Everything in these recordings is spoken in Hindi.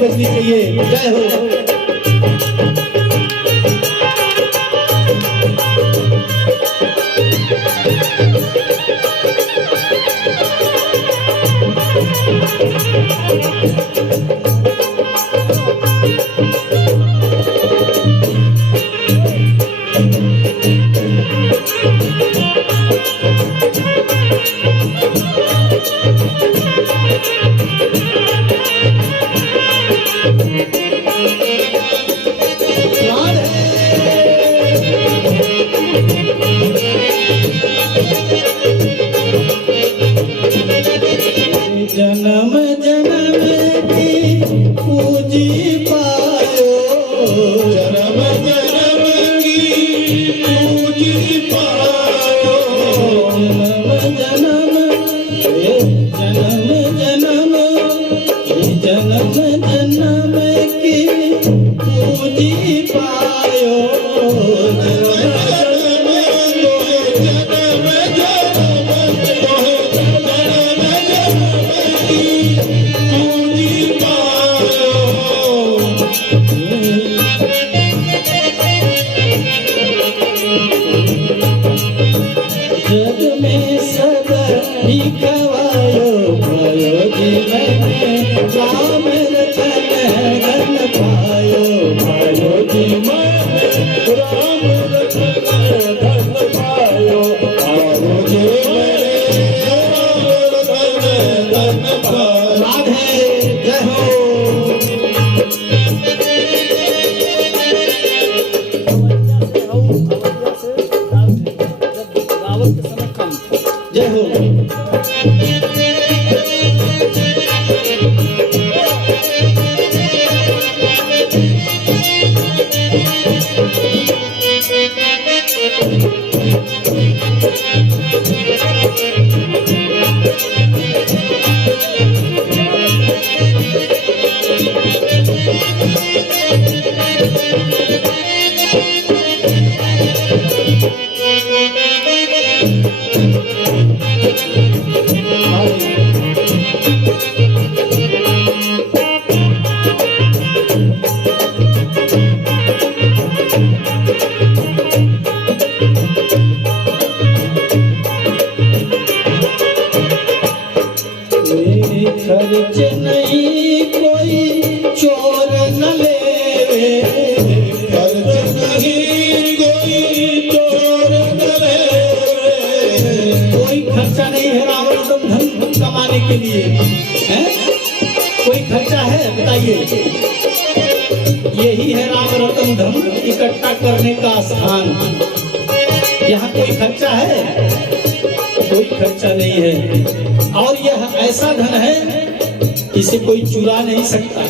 बजनी चाहिए। जय हो। जन्म जन्म की पूजी पायो, जन्म जन्म की पूजी पायो, जन्म जन्म जन्म जन्म की पूजी पायो, जग में सब लिखवायो पायो जी मैंने राम रतन धन पायो, पायो जी मैंने राम रतन धन पायो, पायो जी मैंने राम रतन धन पायो। राधे जय हो। जय हो। खर्च नहीं कोई चोर न ले, खर्च नहीं कोई चोर न ले, कोई खर्चा नहीं है राम रतन धन कमाने के लिए, है कोई खर्चा है बताइए? यही है राम रतन धन इकट्ठा करने का स्थान। यहाँ कोई खर्चा है? कोई खर्चा नहीं है। और यह ऐसा धन है इसे कोई चुरा नहीं सकता,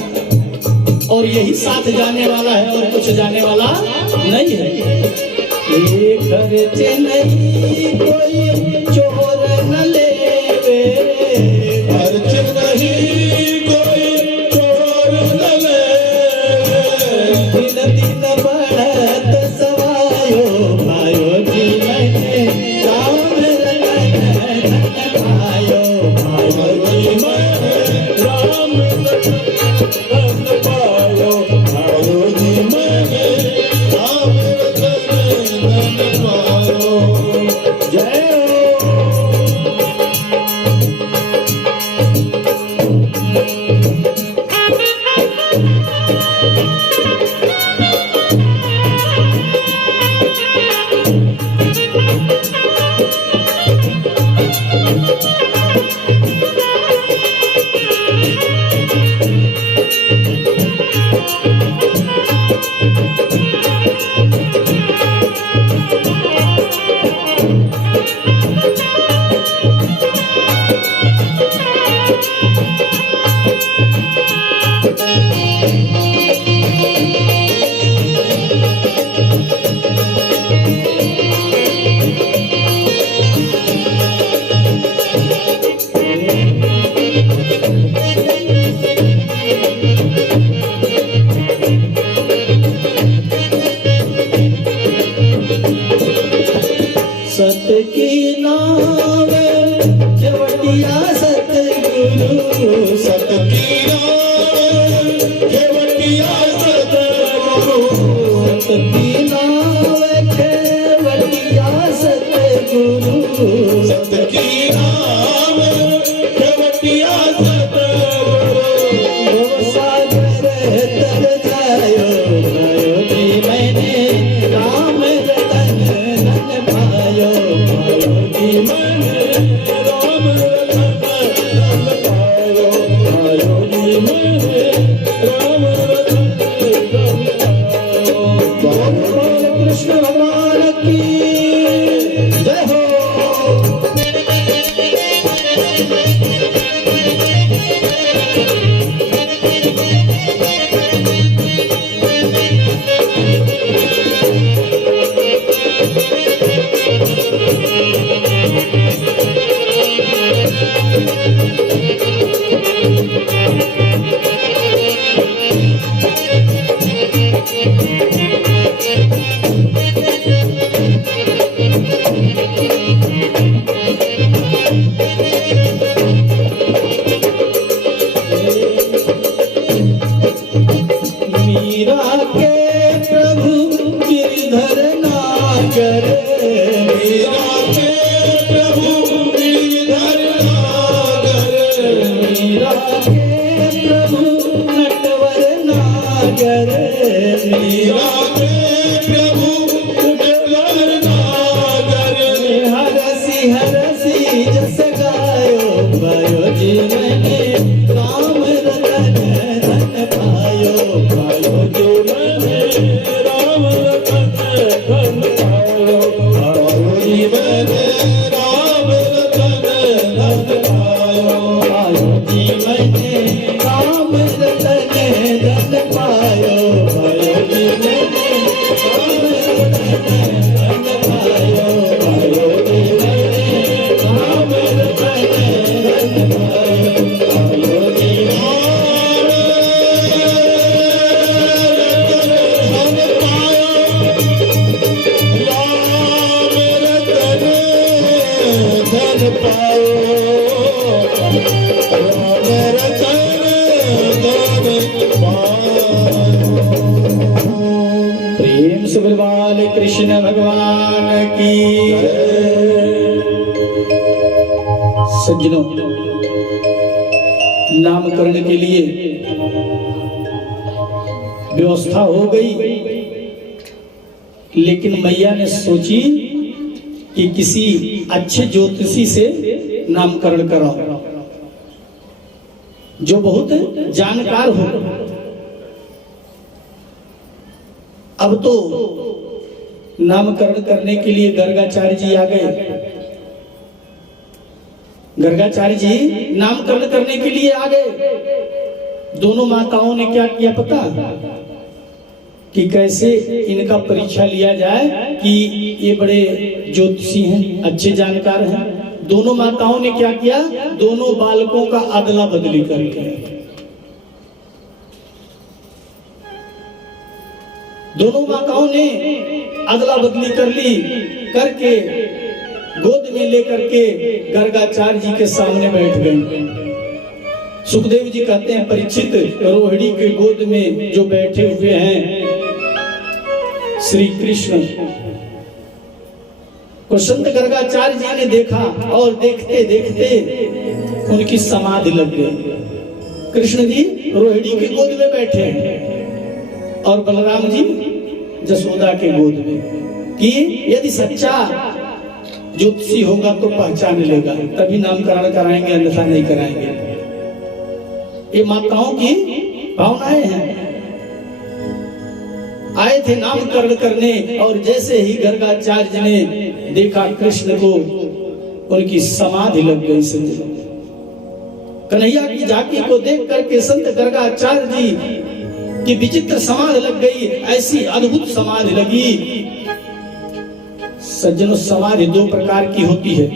और यही साथ जाने वाला है और कुछ जाने वाला नहीं है। ये खर्च नहीं कोई चोर न लेवे, खर्च नहीं कोई चोर न ले, दिन दिन बढ़त सवायो पायो जी मैंने राम रतन धन पायो, पायो जी मैंने राम रतन पायो, पायो जी मैंने राम रतन पायो। जय हो। जी मैंने राम रतन धन पायो। बोल कृष्ण भगवान की जय हो। मीरा के प्रभु गिरधर नागर, मीरा के प्रभु गिरधर नागर, मीरा के प्रभु नटवर नागर, मीरा के प्रभु नटवर नागर। हरसी हरसी जस गायो भयो जी मैंने राम रतन धन पायो, पायो जो मैंने राम रतन धन पायो। पायो जी मैंने राम रतन धन पायो। पायो जी मैंने राम रतन धन पायो, पायो जी मैंने राम रतन धन पायो, पायो जी मैंने राम रतन धन पायो, पायो जी धन पायो। राम रतन धन पायो। प्रेम से बोल कृष्ण भगवान की। सज्जनों, नामकरण के लिए व्यवस्था हो गई, लेकिन मैया ने सोची कि किसी अच्छे ज्योतिषी से नामकरण कराओ जो बहुत जानकार हो। अब तो नामकरण करने के लिए गर्गाचार्य जी आ गए। गर्गाचार्य जी नामकरण करने के लिए आ गए। दोनों माताओं ने क्या किया पता, कि कैसे इनका परीक्षा लिया जाए कि ये बड़े ज्योतिषी हैं, अच्छे जानकार हैं। दोनों माताओं ने क्या किया, दोनों बालकों का अदला बदली करके, दोनों माताओं ने अदला बदली कर ली, करके गोद में लेकर के गर्गाचार्य जी के सामने बैठ गए। सुखदेव जी कहते हैं, परीक्षित रोहिणी के गोद में जो बैठे हुए हैं श्री कृष्ण को संत गर्गाचार्य जी ने देखा और देखते देखते उनकी समाधि लग गई। कृष्ण जी रोहिणी के गोद में बैठे हैं और बलराम जी जसोदा के गोद में, कि यदि सच्चा ज्योतिषी होगा तो पहचान लेगा, तभी नामकरण कराएंगे, अन्यथा नहीं कराएंगे। ये माताओं की भावनाएं हैं। आए थे नामकरण करने और जैसे ही गर्गाचार्य ने देखा कृष्ण को, उनकी समाधि लग गई। कन्हैया की झांकी को देख करके संत गर्गाचार्य जी की विचित्र समाधि लग गई, ऐसी अद्भुत समाधि लगी। सज्जनों, समाधि दो प्रकार की होती है,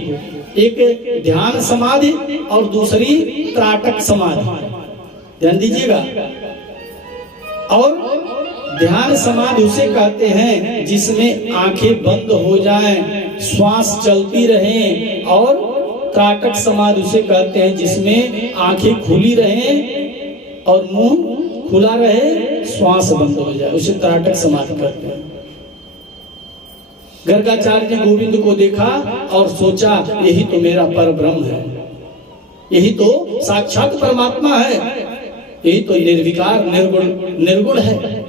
एक ध्यान समाधि और दूसरी त्राटक समाधि। ध्यान दीजिएगा। और ध्यान समाधि उसे कहते हैं जिसमें आंखें बंद हो जाएं, श्वास चलती रहे, और त्राटक समाधि उसे कहते हैं जिसमें आंखें खुली रहें और मुंह खुला रहे, श्वास बंद हो जाए, उसे त्राटक समाधि कहते हैं। गर्गाचार्य ने गोविंद को देखा और सोचा, यही तो मेरा परब्रह्म है, यही तो साक्षात परमात्मा है, यही तो निर्विकार निर्गुण है।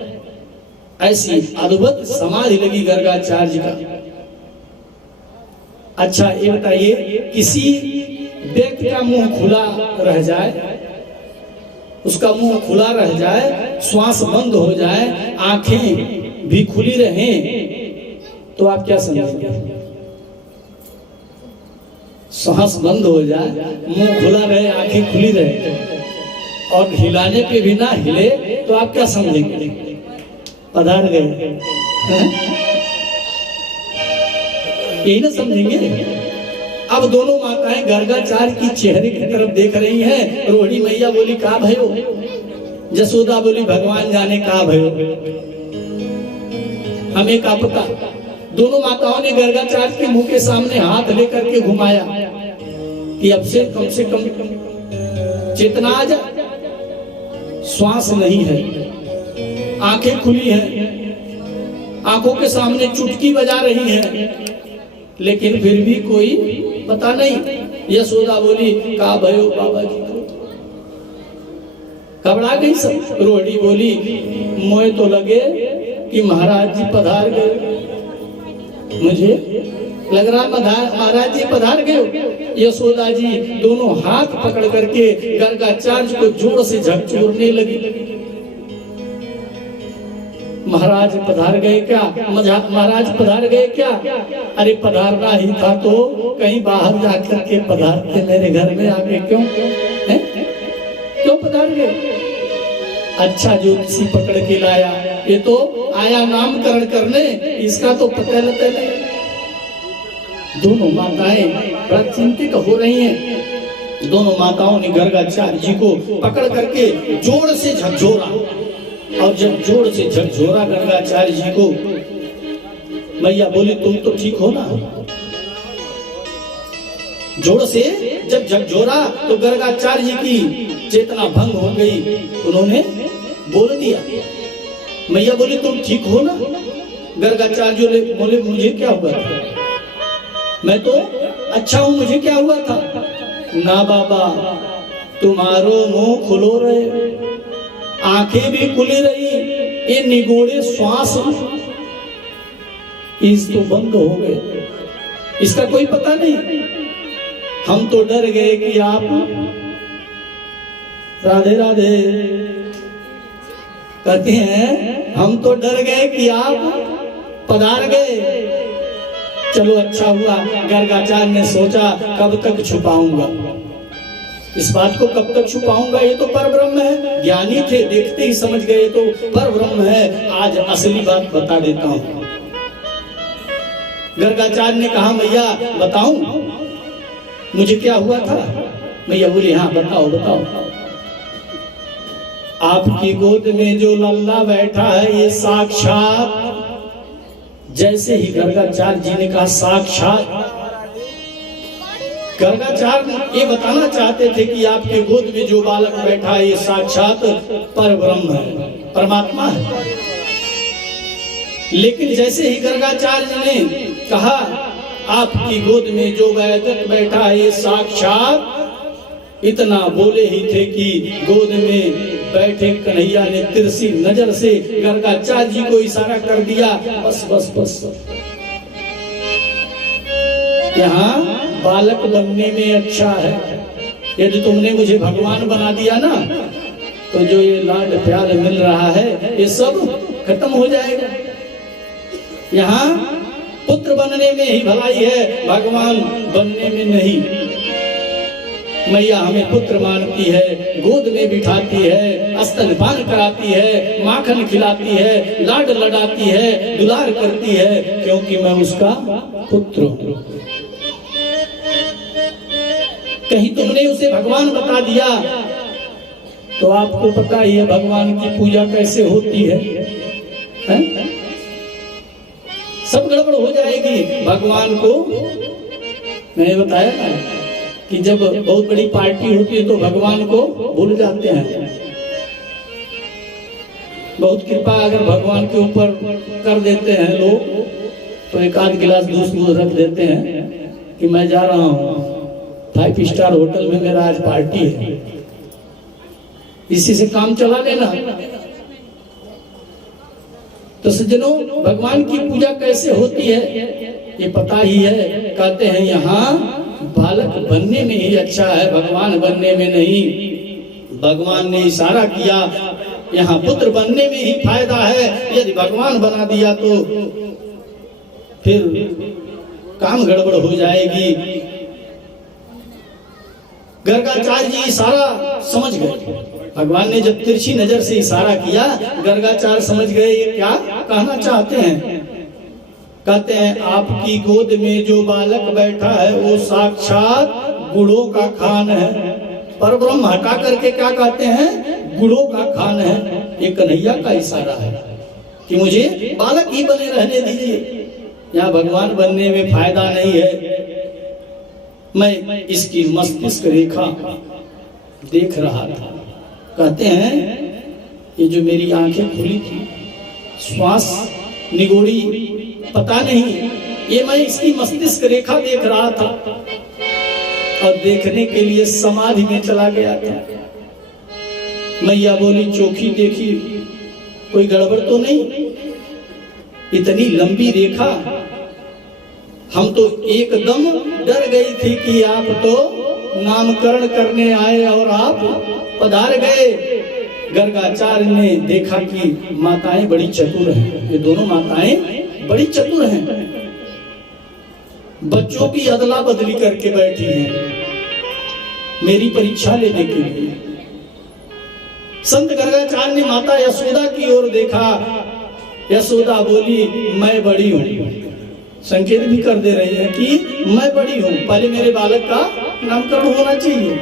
ऐसी अद्भुत समाधि लगी गर्गाचार्य जी का। अच्छा, ये बताइए, किसी व्यक्ति का मुंह खुला रह जाए उसका मुंह खुला रह जाए, श्वास बंद हो जाए, आंखें भी खुली रहें, तो आप क्या समझेंगे? श्वास बंद हो जाए, मुंह खुला रहे, आंखें खुली रहे और हिलाने पे भी ना हिले, तो आप क्या समझेंगे? पधार गए, यही ना समझेंगे। अब दोनों माताएं गर्गाचार्य की चेहरे की तरफ देख रही हैं। रोहिणी मैया बोली का भयो, जसोदा बोली भगवान जाने का भयो, हमें का पता। दोनों माताओं ने गर्गाचार्य के मुंह के सामने हाथ लेकर के घुमाया कि अब से कम चेतना आ जा। श्वास नहीं है, आंखें खुली हैं, आंखों के सामने चुटकी बजा रही है, लेकिन फिर भी कोई पता नहीं। यशोदा बोली का भयो बाबा जी को, घबरा गई सब। रोहिणी बोली मोए तो लगे कि महाराज जी पधार गए, मुझे लग रहा महाराज जी पधार गए। यशोदा जी दोनों हाथ पकड़ करके गर्गाचार्य को जोर से झकझोरने लगी। महाराज पधार गए क्या? महाराज पधार गए क्या? अरे पधारना ही था तो कहीं बाहर जाकर के पधारते, मेरे घर में आके क्यों है? क्यों पधार गए? अच्छा ज्योतिषी पकड़ के लाया, ये तो आया नामकरण करने, इसका तो पता लगता नहीं। दोनों माताएं बड़ा चिंतित हो रही हैं। दोनों माताओं ने गर्गाचार्य जी को पकड़ करके जोर से झकझोरा, और जब जोर से झकझोरा गर्गाचार्य जी को, मैया बोली तुम तो ठीक हो ना। जोर से जब झकझोरा तो गर्गाचार्य जी की चेतना भंग हो गई। उन्होंने बोल दिया, मैया बोली तुम ठीक हो ना। गर्गाचार्य जी बोले मुझे क्या हुआ था, मैं तो अच्छा हूं, मुझे क्या हुआ था? ना बाबा, तुम्हारो मुंह खुलो रहे, आंखें भी खुली रही, ये निगोड़े श्वास इस तो बंद हो गए, इसका कोई पता नहीं। हम तो डर गए कि आप राधे राधे कहते हैं, हम तो डर गए कि आप पधार गए। चलो अच्छा हुआ। गर्गाचार्य ने सोचा कब तक छुपाऊंगा इस बात को, कब तक छुपाऊंगा, ये तो परब्रह्म है। ज्ञानी थे, देखते ही समझ गए तो परब्रह्म है। आज असली बात बता देता हूं। गर्गाचार्य ने कहा मैया बताऊं मुझे क्या हुआ था? मैया बोली हाँ बताओ बताओ। आपकी गोद में जो लल्ला बैठा है ये साक्षात, जैसे ही गर्गाचार्य जी ने कहा साक्षात, गर्गाचार्य ये बताना चाहते थे कि आपके गोद में जो बालक बैठा है ये साक्षात परब्रह्म है, परमात्मा है। लेकिन जैसे ही गर्गाचार्य ने कहा आपकी गोद में जो बालक बैठा है ये साक्षात, इतना बोले ही थे कि गोद में बैठे कन्हैया ने तिरछी नजर से गर्गाचार्य जी को इशारा कर दिया, बस बस बस, यहाँ बालक बनने में अच्छा है। यदि तुमने मुझे भगवान बना दिया ना, तो जो ये लाड प्यार मिल रहा है ये सब खत्म हो जाएगा। यहाँ पुत्र बनने में ही भलाई है, भगवान बनने में नहीं। मैया हमें पुत्र मानती है, गोद में बिठाती है, स्तनपान कराती है, माखन खिलाती है, लाड लडाती है, दुलार करती है, क्योंकि मैं उसका पुत्र हूँ। कहीं तुमने उसे भगवान बता दिया तो आपको पता ही है भगवान की पूजा कैसे होती है? सब गड़बड़ हो जाएगी। भगवान को मैंने बताया ना कि जब बहुत बड़ी पार्टी होती है तो भगवान को भूल जाते हैं। बहुत कृपा अगर भगवान के ऊपर कर देते हैं लोग तो एक आध गिलास दूध रख देते हैं कि मैं जा रहा हूँ 5 स्टार होटल में, मेरा आज पार्टी है, इसी से काम चला लेना। तो सज्जनों, भगवान की पूजा कैसे होती है ये पता ही है। कहते हैं यहाँ बालक बनने में ही अच्छा है, भगवान बनने में नहीं। भगवान ने इशारा किया, यहाँ पुत्र बनने में ही फायदा है, यदि भगवान बना दिया तो फिर काम गड़बड़ हो जाएगी। गर्गाचार्य जी इशारा समझ गए। भगवान ने जब तिरछी नजर से इशारा किया, गर्गाचार्य समझ गए ये क्या कहना चाहते हैं। कहते हैं आपकी गोद में जो बालक बैठा है वो साक्षात गुड़ों का खान है। पर ब्रह्म हटा करके क्या कहते हैं, गुड़ों का खान है। ये कन्हैया का इशारा है कि मुझे बालक ही बने रहने दीजिए, यहाँ भगवान बनने में फायदा नहीं है। मैं इसकी मस्तिष्क रेखा देख रहा था। कहते हैं ये जो मेरी आंखें खुली थी, श्वास निगोड़ी, पता नहीं, ये मैं इसकी मस्तिष्क रेखा देख रहा था और देखने के लिए समाधि में चला गया था। मैया बोली चोखी देखी, कोई गड़बड़ तो नहीं। इतनी लंबी रेखा, हम तो एकदम डर गई थी कि आप तो नामकरण करने आए और आप पधार गए। गर्गाचार्य ने देखा कि माताएं बड़ी चतुर हैं, ये दोनों माताएं बड़ी चतुर हैं, बच्चों की अदला बदली करके बैठी हैं मेरी परीक्षा लेने के लिए। संत गर्गाचार्य ने माता यशोदा की ओर देखा। यशोदा बोली मैं बड़ी हूँ, संकेत भी कर दे रही है कि मैं बड़ी हूँ, पहले मेरे बालक का नामकरण होना चाहिए।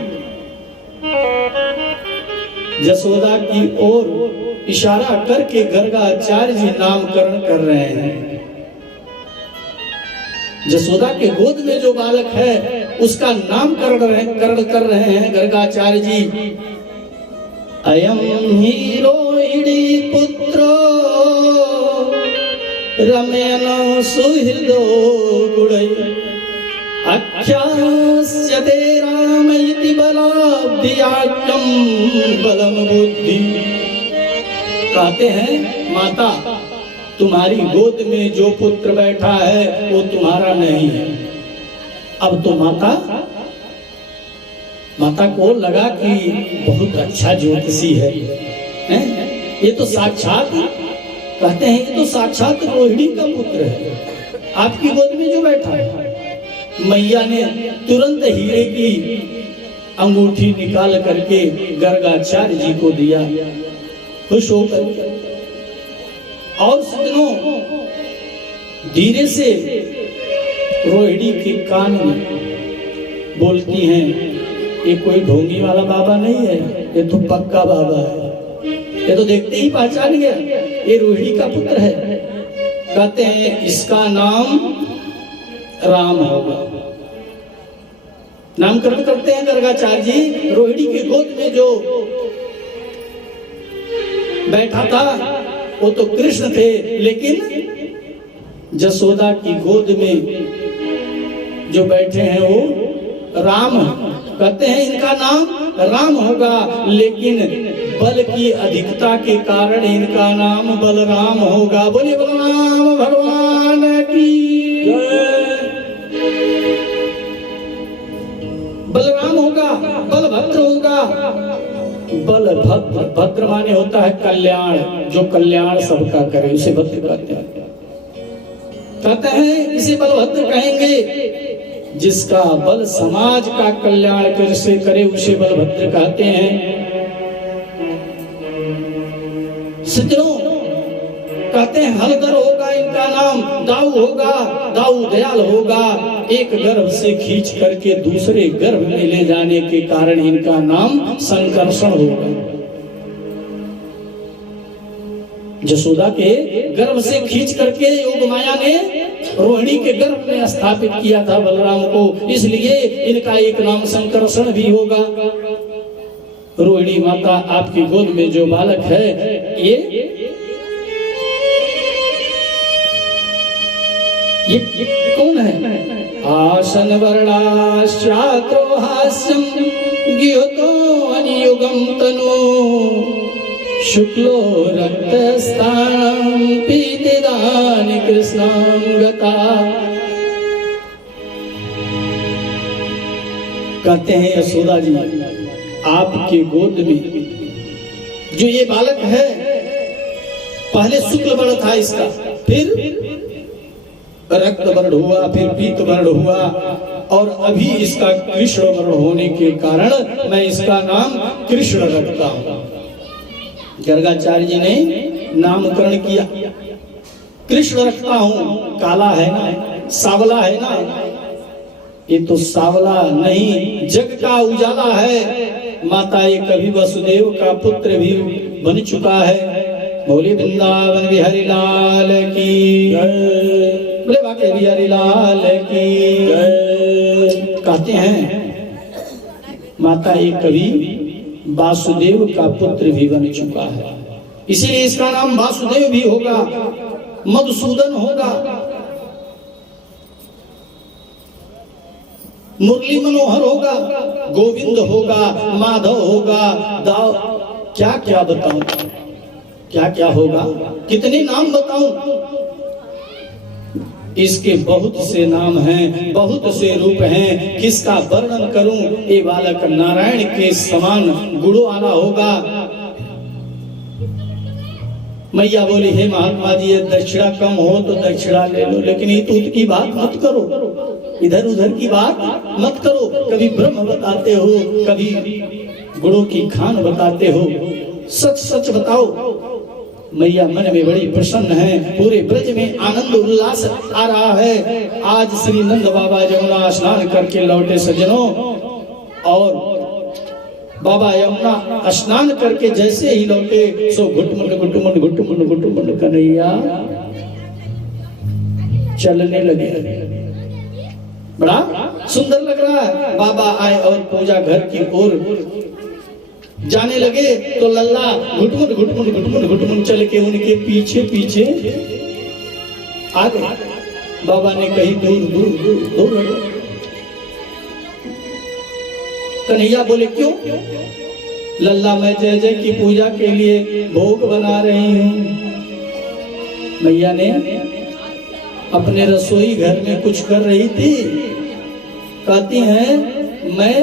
यशोदा की ओर इशारा करके गर्गाचार्य जी नामकरण कर रहे हैं। यशोदा के गोद में जो बालक है उसका नामकरण कर रहे हैं गर्गाचार्य जी। अयम ही रोहिणी पुत्रो रमयन सुहृदो गुणै आख्यास्यते राम इति बलाब्धियाख्यम बलम बुद्धि। कहते हैं माता तुम्हारी गोद में जो पुत्र बैठा है वो तुम्हारा नहीं है। अब तो माता को लगा कि बहुत अच्छा ज्योतिषी है, ये तो साक्षात, कहते हैं ये तो साक्षात रोहिणी का पुत्र है आपकी गोद में जो बैठा है। मैया ने तुरंत हीरे की अंगूठी निकाल करके गर्गाचार्य जी को दिया, खुश होकर। और सुनो, धीरे से रोहिणी के कान में बोलती हैं ये कोई ढोंगी वाला बाबा नहीं है, ये तो पक्का बाबा है, ये तो देखते ही पहचान गया ये रोहिणी का पुत्र है। कहते हैं इसका नाम राम होगा। नामकरण करते हैं गर्गाचार्य जी। रोहिणी के गोद में जो बैठा था वो तो कृष्ण थे, लेकिन यशोदा की गोद में जो बैठे हैं वो राम। कहते हैं इनका नाम राम होगा, लेकिन बल की अधिकता के कारण इनका नाम बलराम होगा। बोलिए बलराम भगवान की जय। बलराम होगा, बलभद्र होगा। बलभद्र, भद्र माने होता है कल्याण, जो कल्याण सबका करे उसे भद्र कहते हैं। कहते हैं इसे बलभद्र कहेंगे, जिसका बल समाज का कल्याण कैसे करे उसे बलभद्र कहते हैं। सज्जनों, कहते हैं हलधर होगा इनका नाम, दाऊ होगा, दाऊ दयाल होगा। एक गर्भ से खींच करके दूसरे गर्भ में ले जाने के कारण इनका नाम संकर्षण होगा। यशोदा के गर्भ से खींच करके योग माया ने रोहिणी के गर्भ में स्थापित किया था बलराम को, इसलिए इनका एक नाम संकर्षण भी होगा। रोहिणी माता आपकी गोद में जो बालक है ये कौन है? आसन वर्णाश्चात्रो हास्यम गियोतो अनियुगम तनु शुक्लो रक्तस्थानं पीतिदानि कृष्णां गता। कहते हैं यशोदा जी आपके गोद में जो ये बालक है, पहले शुक्ल वर्ण था इसका, फिर रक्त वर्ण हुआ, फिर पीत वर्ण हुआ, और अभी इसका कृष्ण वर्ण होने के कारण मैं इसका नाम कृष्ण रखता हूं। गर्गाचार्य जी ने नामकरण किया, कृष्ण रखता हूं। काला है ना, सावला है ना, ये तो सावला नहीं, जग का उजाला है। माता ये कभी वसुदेव का पुत्र भी बन चुका है। बोले वृंदावन बिहारी लाल की जय, बोले बाके बिहारी लाल की जय। कहते हैं माता ये कभी वासुदेव का पुत्र भी बन चुका है, इसीलिए इसका नाम वासुदेव भी होगा, मधुसूदन होगा, मुरली मनोहर होगा, गोविंद होगा, माधव होगा, दाव, क्या क्या बताऊं, क्या क्या होगा, कितने नाम बताऊं। इसके बहुत से नाम हैं, बहुत से रूप हैं, किसका वर्णन करूं। ये बालक नारायण के समान गुणों वाला होगा। मैया बोली हे महात्मा जी, दक्षिणा कम हो तो दक्षिणा ले लो, लेकिन ये तूत की बात मत करो, इधर उधर की बात मत करो। कभी ब्रह्म बताते हो, कभी गुणों की खान बताते हो, सच सच बताओ। मैया मन में बड़ी प्रसन्न है, पूरे ब्रज में आनंद उल्लास आ रहा है। आज श्री नंद बाबा यमुना स्नान करके लौटे सज्जनों, और बाबा यमुना स्नान करके जैसे ही लौटे सो घुटमुंड घुटमुंड घुटमुंड घुटमुंड कन्हैया चलने लगे। बड़ा सुंदर लग रहा है। बाबा आए और पूजा घर की ओर जाने लगे तो लल्ला घुटमुंड घुटमुंड घुटमुंड घुटमुंड चल के उनके पीछे पीछे आ गए। बाबा ने कही दूर दूर दूर दूर रहो। कन्हैया बोले क्यों? लल्ला मैं जय जय की पूजा के लिए भोग बना रही हूँ। मैया ने अपने रसोई घर में कुछ कर रही थी, कहती हैं मैं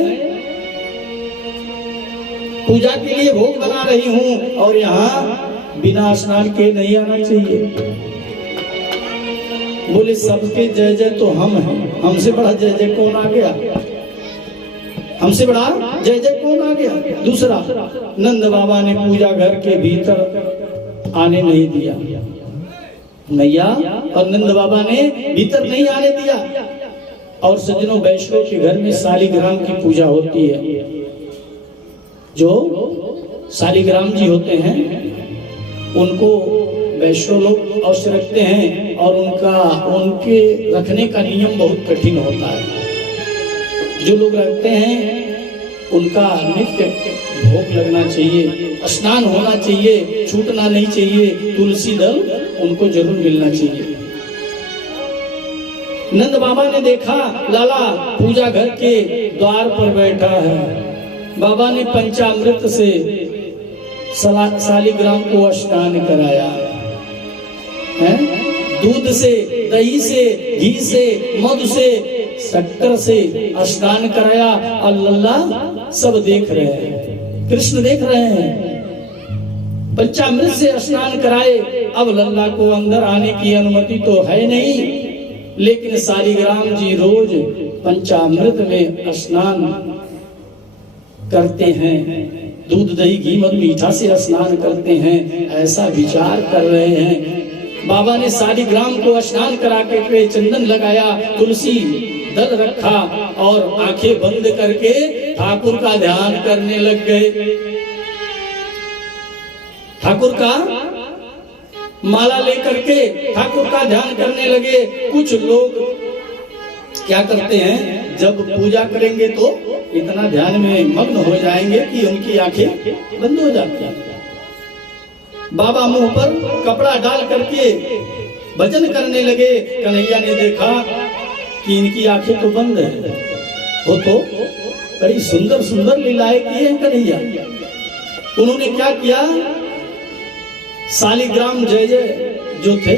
पूजा के लिए भोग बना रही हूँ और यहाँ बिना स्नान के नहीं आना चाहिए। बोले सबके जय जय तो हम हैं, हमसे बड़ा जय जय कौन आ गया? हमसे बड़ा जय जय कौन आ गया? दूसरा, नंद बाबा ने पूजा घर के भीतर आने नहीं दिया। मैया और नंद बाबा ने भीतर नहीं आने दिया। और सज्जनों, वैष्णव के घर में शालिग्राम की पूजा होती है। जो शालिग्राम जी होते हैं उनको वैष्णव लोग अवश्य रखते हैं, और उनके रखने का नियम बहुत कठिन होता है। जो लोग रखते हैं उनका नित्य भोग लगना चाहिए, स्नान होना चाहिए, छूटना नहीं चाहिए, तुलसी दल उनको जरूर मिलना चाहिए। नंद बाबा ने देखा लाला पूजा घर के द्वार पर बैठा है। बाबा ने पंचामृत से शालिग्राम को स्नान कराया है, दूध से, दही से, घी से, मधु से, शक्कर से स्नान कराया। और लल्ला सब देख रहे हैं, कृष्ण देख रहे हैं। पंचामृत से स्नान कराए। अब लल्ला को अंदर आने की अनुमति तो है नहीं, लेकिन शालिग्राम जी रोज पंचामृत में स्नान करते हैं, दूध दही घी मधु मीठा से स्नान करते हैं, ऐसा विचार कर रहे हैं। बाबा ने शालिग्राम को स्नान करा के चंदन लगाया, तुलसी दल रखा और आंखें बंद करके ठाकुर का ध्यान करने लग गए। ठाकुर का माला लेकर के ठाकुर का ध्यान करने लगे। कुछ लोग क्या करते हैं, जब पूजा करेंगे तो इतना ध्यान में मग्न हो जाएंगे कि उनकी आंखें बंद हो जाती हैं। बाबा मुंह पर कपड़ा डाल करके भजन करने लगे। कन्हैया ने देखा कि इनकी आंखें तो बंद है, वो तो बड़ी सुंदर सुंदर लीलाएं की है कन्हैया। उन्होंने क्या किया, शालिग्राम जय जय जो थे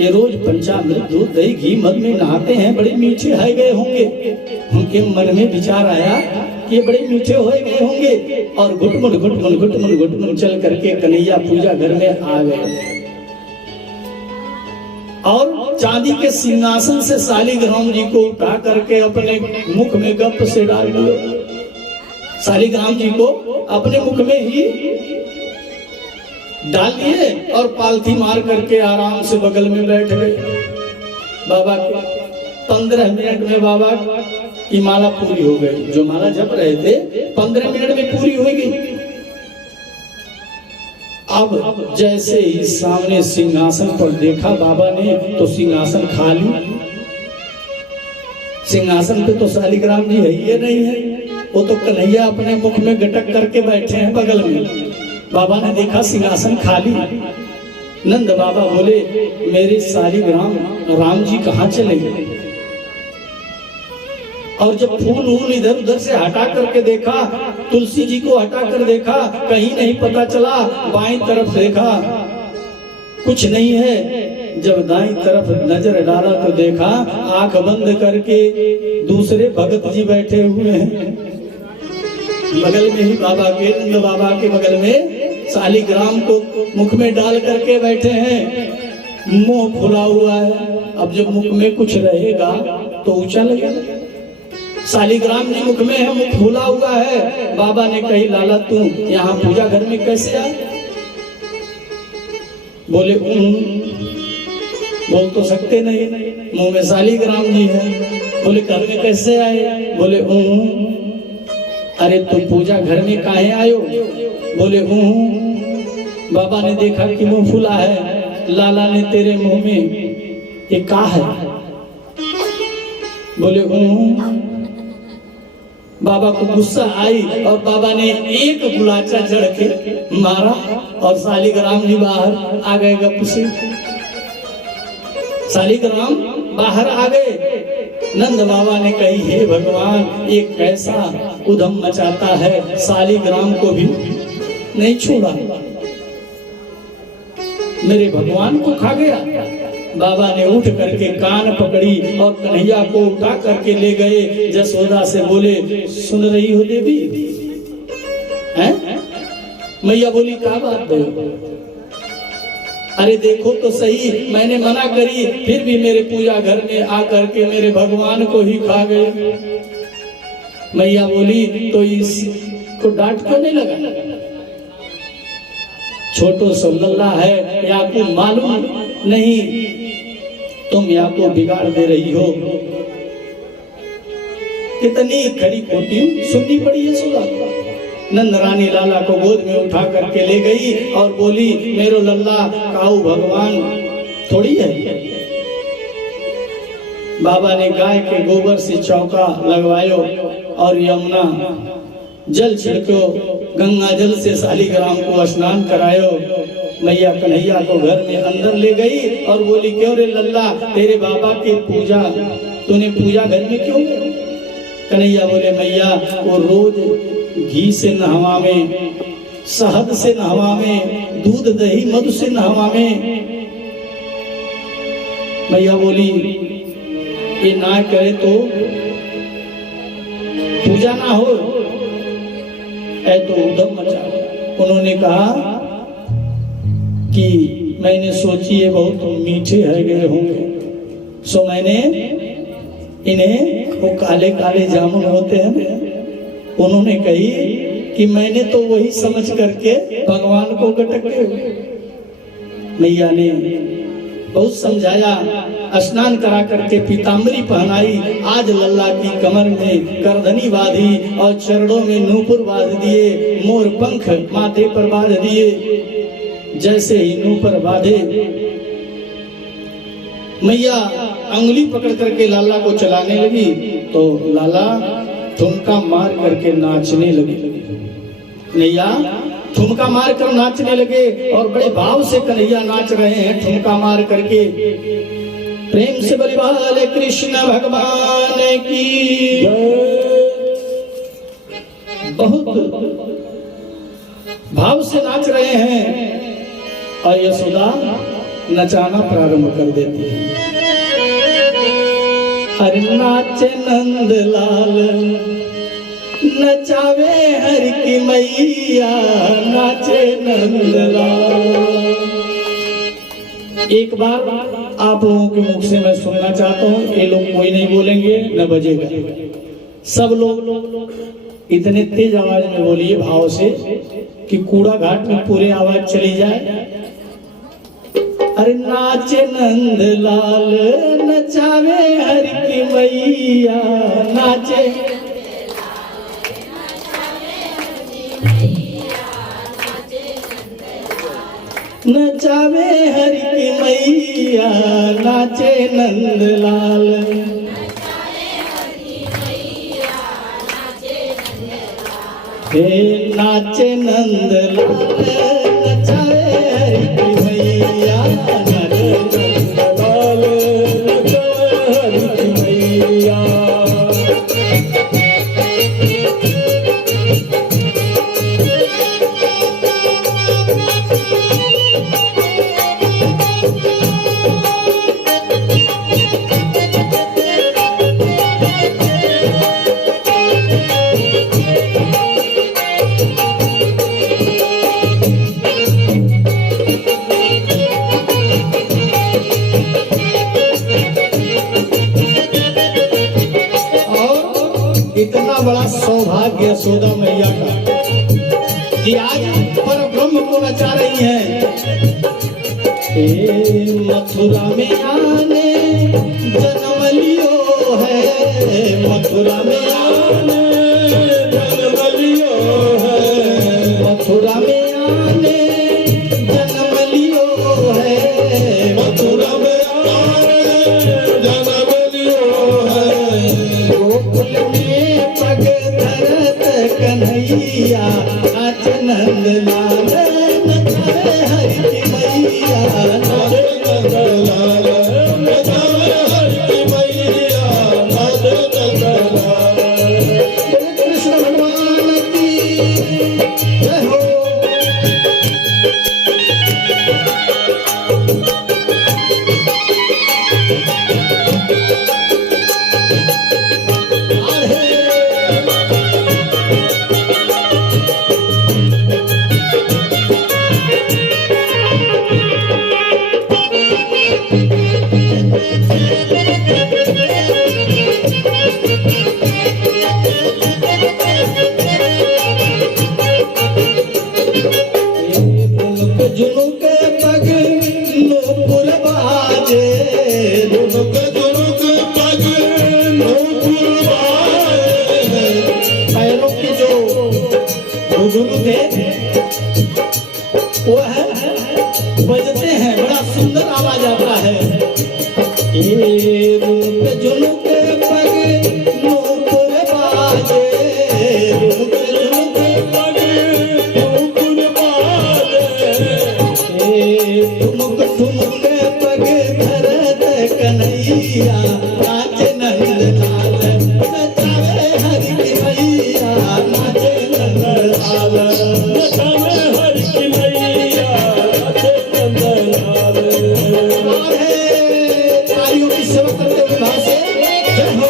ये रोज पंचामृत दूध दही घी मद में नहाते हैं, बड़े मीठे है गए होंगे। उनके मन में विचार आया कि ये बड़े मीठे हो गए होंगे, और घुटमुन चल करके कन्हैया पूजा घर में आ गए और चांदी के सिंहासन से शालिग्राम जी को उठा करके अपने मुख में गप से डाल दिया। शालिग्राम जी को अपने मुख में ही डाल दिए और पालथी मार करके आराम से बगल में बैठ गए। बाबा के 15 मिनट में बाबा की माला पूरी हो गई। जो माला जप रहे थे 15 मिनट में पूरी हो गई। अब जैसे ही सामने सिंहासन पर देखा बाबा ने तो सिंहासन खाली। सिंहासन पे तो शालिग्राम जी है ही नहीं है, वो तो कन्हैया अपने मुख में गटक करके बैठे हैं बगल में। बाबा ने देखा सिंहासन खाली। नंद बाबा बोले मेरे शालिग्राम राम जी कहाँ चले गए? और जब फूल वूल इधर उधर से हटा करके देखा, तुलसी जी को हटा कर देखा, कहीं नहीं पता चला। बाईं तरफ देखा कुछ नहीं है। जब दाईं तरफ नजर डाला तो देखा आंख बंद करके दूसरे भगत जी बैठे हुए हैं बगल में ही। बाबा के नंद बाबा के बगल में शालिग्राम को मुख में डाल करके बैठे हैं, मुंह खुला हुआ है। अब जब मुख में कुछ रहेगा तो ऊंचा लगेगा। शालिग्राम जी मुख में है, मुख खुला हुआ है। बाबा ने कही लाला तू यहाँ पूजा घर में कैसे आए? बोले बोल तो सकते नहीं, मुंह में शालिग्राम जी है। बोले घर में कैसे आए? बोले अरे तुम पूजा घर में काहे आयो? बोले बाबा ने देखा कि मुंह फुला है, लाला ने तेरे मुंह में ये का है? बोले बाबा को गुस्सा आई और बाबा ने एक गुलाचा जड़ के मारा और शालिग्राम जी बाहर आ गए। गप से शालिग्राम बाहर आ गए। नंद बाबा ने कही हे भगवान ये कैसा उधम मचाता है, शालिग्राम को भी नहीं छोड़ा, मेरे भगवान को खा गया। बाबा ने उठ करके कान पकड़ी और कन्हैया को उठा करके ले गए। जसोदा से बोले सुन रही हो देवी? हैं? मैया बोली क्या बात है? अरे देखो तो सही, मैंने मना करी फिर भी मेरे पूजा घर में आकर के मेरे भगवान को ही खा गए। मैया बोली तो इसको डांट क्यों नहीं लगा? छोटो सल्लल्ला है, या को मालूम नहीं तुम या को बिगाड़ दे रही हो। कितनी खड़ी खोटी सुननी पड़ी है सुधा। नंद रानी लाला को गोद में उठा करके ले गई और बोली मेरो लल्ला काऊ भगवान थोड़ी है। बाबा ने गाय के गोबर से चौका लगवायो और यमुना जल छिड़को, गंगा जल से शालिग्राम को स्नान करायो। मैया कन्हैया को घर में अंदर ले गई और बोली क्यों रे लल्ला तेरे बाबा की पूजा तूने पूजा घर में क्यों? कन्हैया बोले मैया वो रोज घी से नहवा में, शहद से नहवा में, दूध दही मधु से नहवा में। मैया बोली ये ना करे तो पूजा ना हो, ऐ तो उधम मचा। उन्होंने कहा कि मैंने सोची ये बहुत मीठे है गए होंगे, सो मैंने इन्हें वो काले काले जामुन होते हैं, उन्होंने कही कि मैंने तो वही समझ करके भगवान को गटके। मैया ने बहुत समझाया, स्नान करा करके पीताम्बरी पहनाई। आज लल्ला की कमर में करधनी बांधी और चरणों में नूपुर बांध दिए, मोर पंख माथे पर बांध दिए। जैसे ही नूपुर बांधे मैया अंगुली पकड़ करके लाला को चलाने लगी तो लाला ठुमका मार करके नाचने लगे। मैया ठुमका मार कर नाचने लगे और बड़े भाव से कन्हैया नाच रहे हैं ठुमका मार करके। प्रेम से बलिवाले कृष्ण भगवान की बहुत भाव से नाच रहे हैं। और यशोदा नचाना प्रारंभ कर देती है। अरे नाचे नंद लाल नचावे हर की मैया, नाचे नंद लाल। एक बार आप लोगों के मुख से मैं सुनना चाहता हूँ, ये लोग कोई नहीं बोलेंगे न बजेगा, सब लोग इतने तेज आवाज में बोलिए भाव से कि कूड़ा घाट में पूरे आवाज चली जाए। अरे नाचे नंद लाल नचावे हर की मैया, नाचे नचावे हर की मैया, नाचे नंद लाल। हे नाचे नंद लाल नचावे हर की मैया, नाचे नंद लाल नचावे हर की मैया। इतना बड़ा सौभाग्य यशोदा मैया का कि आज पर ब्रह्म को नचा रही है। मथुरा में आने जन्म लियो है, मथुरा में आने जन्म लियो है, मथुरा में आने जन्म लियो है, मथुरा में आने जन्म लियो है। गोकुल में पग धरत कन्हैया, नाच नंद लाल नचावे हर की मैया, नाच नंद लाल नचावे हर की मैया, नाच नंद लाल। कृष्ण भगवान की जय हो। झुनुक पग नूपुर बाजे, झुनुक झुनुक पग नूपुर बाजे। पैरों की जो घुंघरू थे वो है बजते हैं, बड़ा सुंदर आवाज आता है। झुनुक पग नूपुर बाजे, झुनुक झुनुक पग नूपुर बाजे। ठुमुक ठुमुक पग धरत कन्हैया, नाच नंद लाल नचावे हर की मैया, नाच नंद लाल नचावे हर की मैया, नाच नंद लाल। और है तालियों की सेवा करते हुए भाव से जय हो।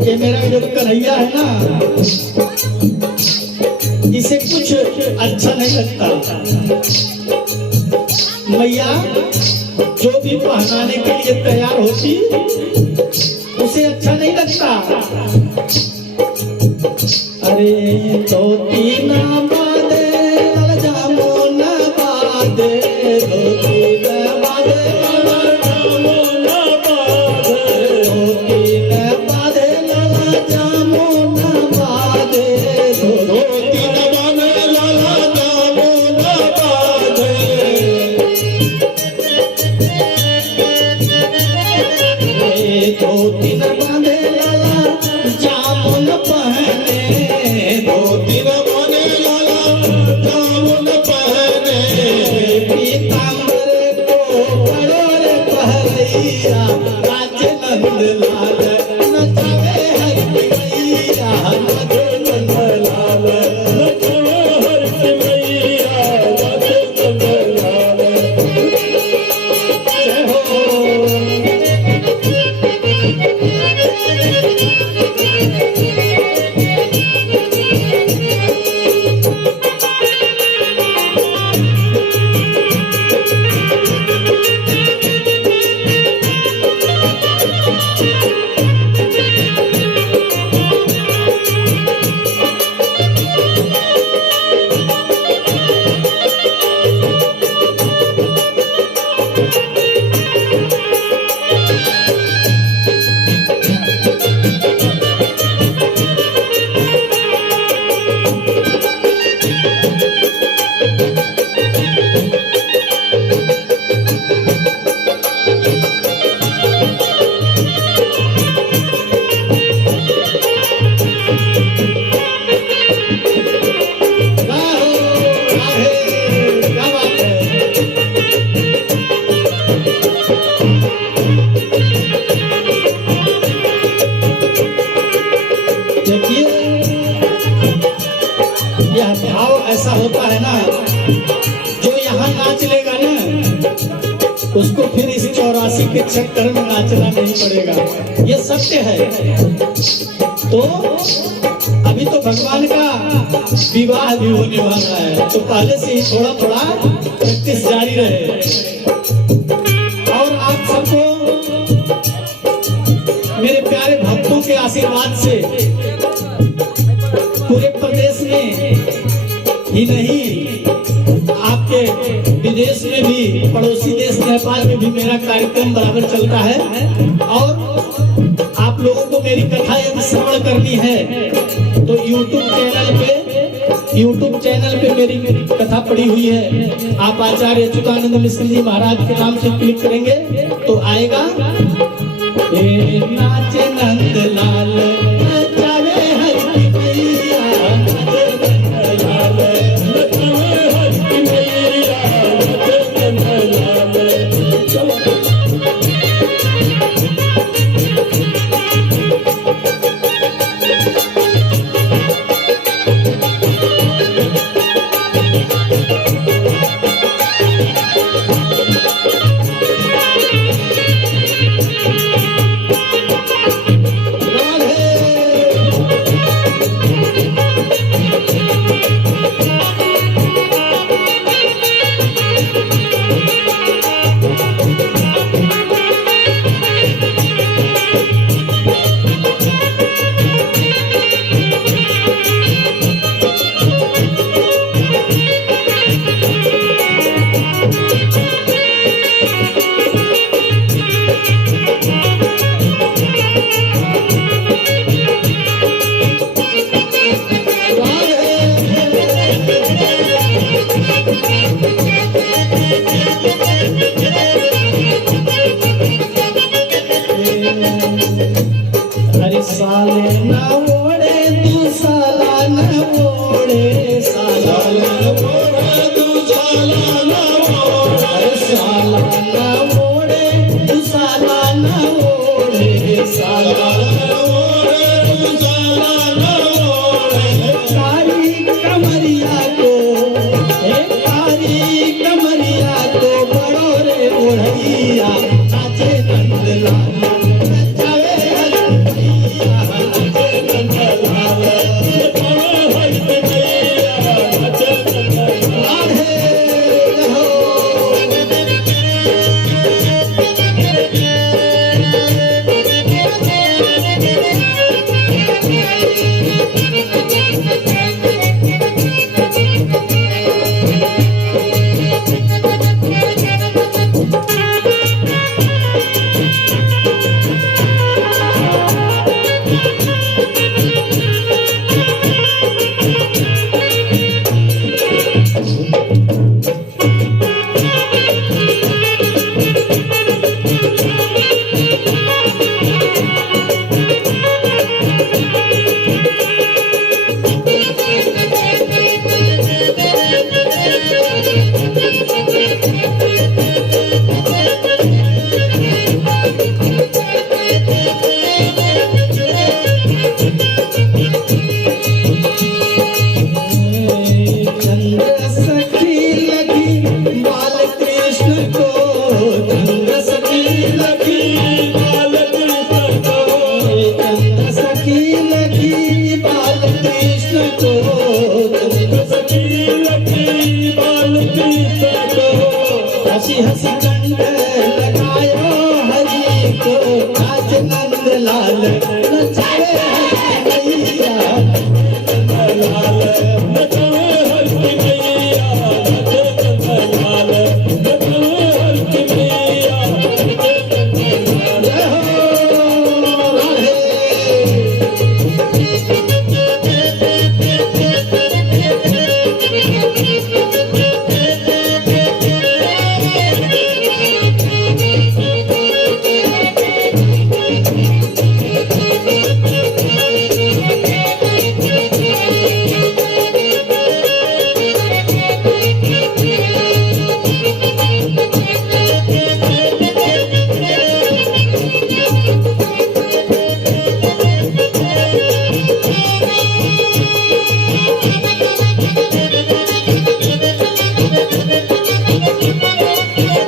ये मेरा जो कन्हैया है ना, इसे कुछ अच्छा नहीं लगता। मैया जो भी पहनाने के लिए तैयार होती उसे अच्छा नहीं लगता। अरे तो तीना बादे जामो न बादे, दो तीन बादे जामो न बादे, दो तीन बादे जामो न बादे, दो तीन बादे जामो न बादे। दो तीन मैया नाचे नंद लाल नचावे हर की मैया नाचे नंद लाल नचवे हर की मैया नाचे नंदलाल। जय हो। क्या बात है। देखिए यह भाव ऐसा होता है ना, जो यहाँ नाच लेगा ना उसको फिर इस 84 के चक्कर में नाचना नहीं पड़ेगा, ये सत्य है। तो अभी तो भगवान का विवाह भी होने वाला है, तो पहले से ही थोड़ा थोड़ा प्रैक्टिस जारी रहे। और आप सबको मेरे प्यारे भक्तों के आशीर्वाद से पूरे प्रदेश में ही नहीं, आपके विदेश में भी, पड़ोसी देश नेपाल में भी मेरा कार्यक्रम बराबर चलता है। और आप लोगों को मेरी कथा यदि श्रवण करनी है तो YouTube चैनल पे मेरी कथा पड़ी हुई है। आप आचार्य अच्युतानंद मिश्र जी महाराज के नाम से क्लिक करेंगे तो आएगा। नाचे नंद लाल नचावे हर की मैया नाचे नंद लाल नचवे हर की मैया नाचे नंदलाल। अरे साले न ओढ़े तू साला न ओढ़े साला न ओढ़े तू साला न ओढ़े। अरे साला न ओढ़े तू साला न ओढ़े साला न ओढ़े तू साला न ओढ़े। कारी कमरिया को कारी कमरिया को बड़ो रे ओढ़िया नाचे नंद लाल नचावे हर मैया नाचे नंद लाल नचावे हर की मैया लाल नचावे हर की मैया नाचे नंदलाल नचावे हर की मैया नाचे नंदलाल। जय हो राधे।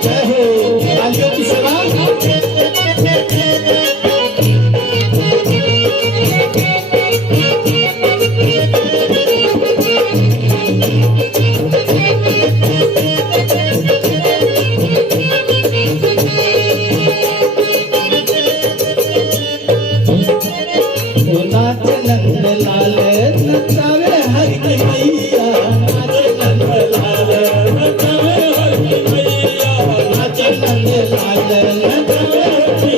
जय हो तालियों की सेवा। नाच नंद लाल नचावे हर की मैया नाच नंद लाल नचावे हर की मैया नाच नंद लाल नचावे हर की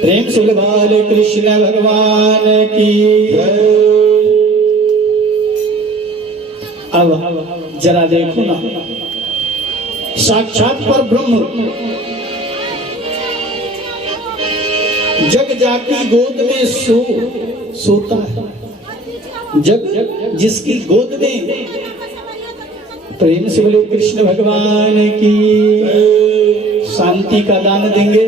प्रेम से बाल कृष्ण भगवान की। अब जरा देखो ना, साक्षात पर ब्रह्म जग जाकी गोद में सोता है। जग जिसकी गोद में, प्रेम से बोले कृष्ण भगवान की। शांति का दान देंगे।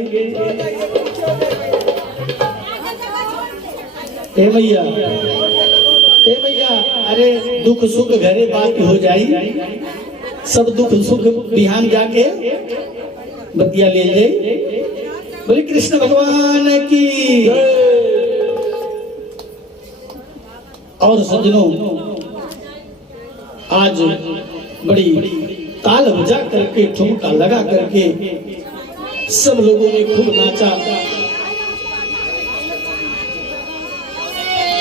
हे मैया, हे मैया, अरे दुख सुख घरे बात हो जाई, सब दुख सुख बिहान जाके बतिया ले जाए। बोले कृष्ण भगवान की। और सज्जनों, आज बड़ी ताल बजा करके, ठुमका लगा करके सब लोगों ने खूब नाचा।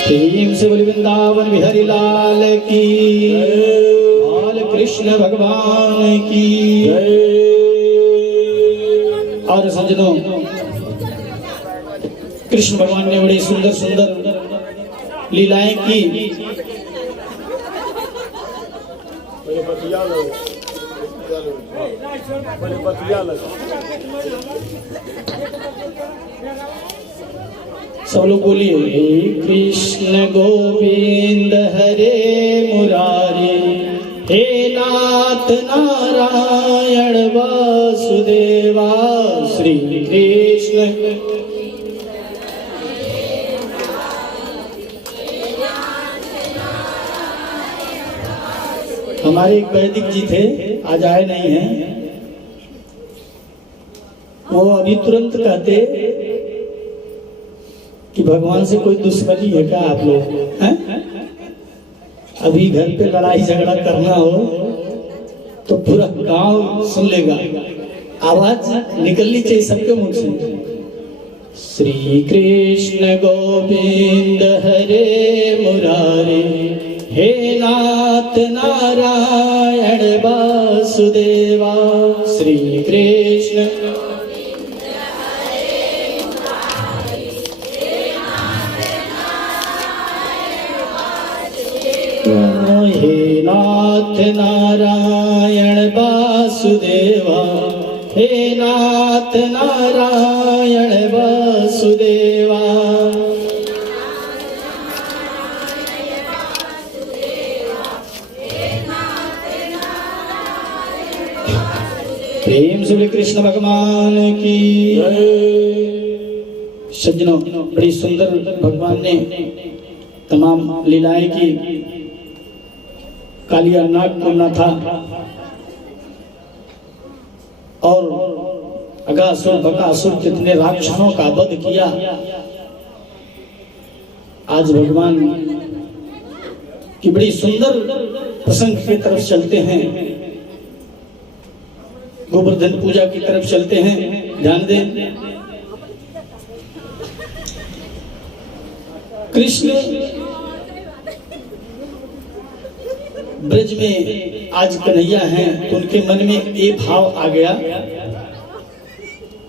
प्रेम से बोले वृंदावन बिहारी लाल की। बाल कृष्ण भगवान की। और सज्जनों, कृष्ण भगवान ने बड़ी सुंदर सुंदर लीलाएं की। सब लोग बोलिए, हे कृष्ण गोविंद हरे मुरारी, हे नाथ नारायण वासुदेवा, श्री कृष्ण। हमारे एक वैदिक जी थे, आज आए नहीं हैं। वो अभी तुरंत कहते कि भगवान से कोई दुश्मनी है क्या आप लोग हैं? अभी घर पे लड़ाई झगड़ा करना हो तो पूरा गांव सुन लेगा, आवाज निकलनी चाहिए सबके मुंह से। श्री कृष्ण गोविंद हरे मुरारी, हे नाथ नारायण वासुदेवा, श्री कृष्ण। हे नाथ नारायण वासुदेवा, हे नाथ नारायण वासुदेवा। प्रेम से कृष्ण भगवान की। सज्जनों, बड़ी सुंदर भगवान ने तमाम लीलाएं की। कालिया नाग को न था, और खगासुर बकासुर कितने राक्षसों का वध किया। आज भगवान की बड़ी सुंदर प्रसंग की तरफ चलते हैं, गोवर्धन पूजा की तरफ चलते हैं। ध्यान दें, कृष्ण ब्रज में आज कन्हैया हैं तो उनके मन में एक भाव आ गया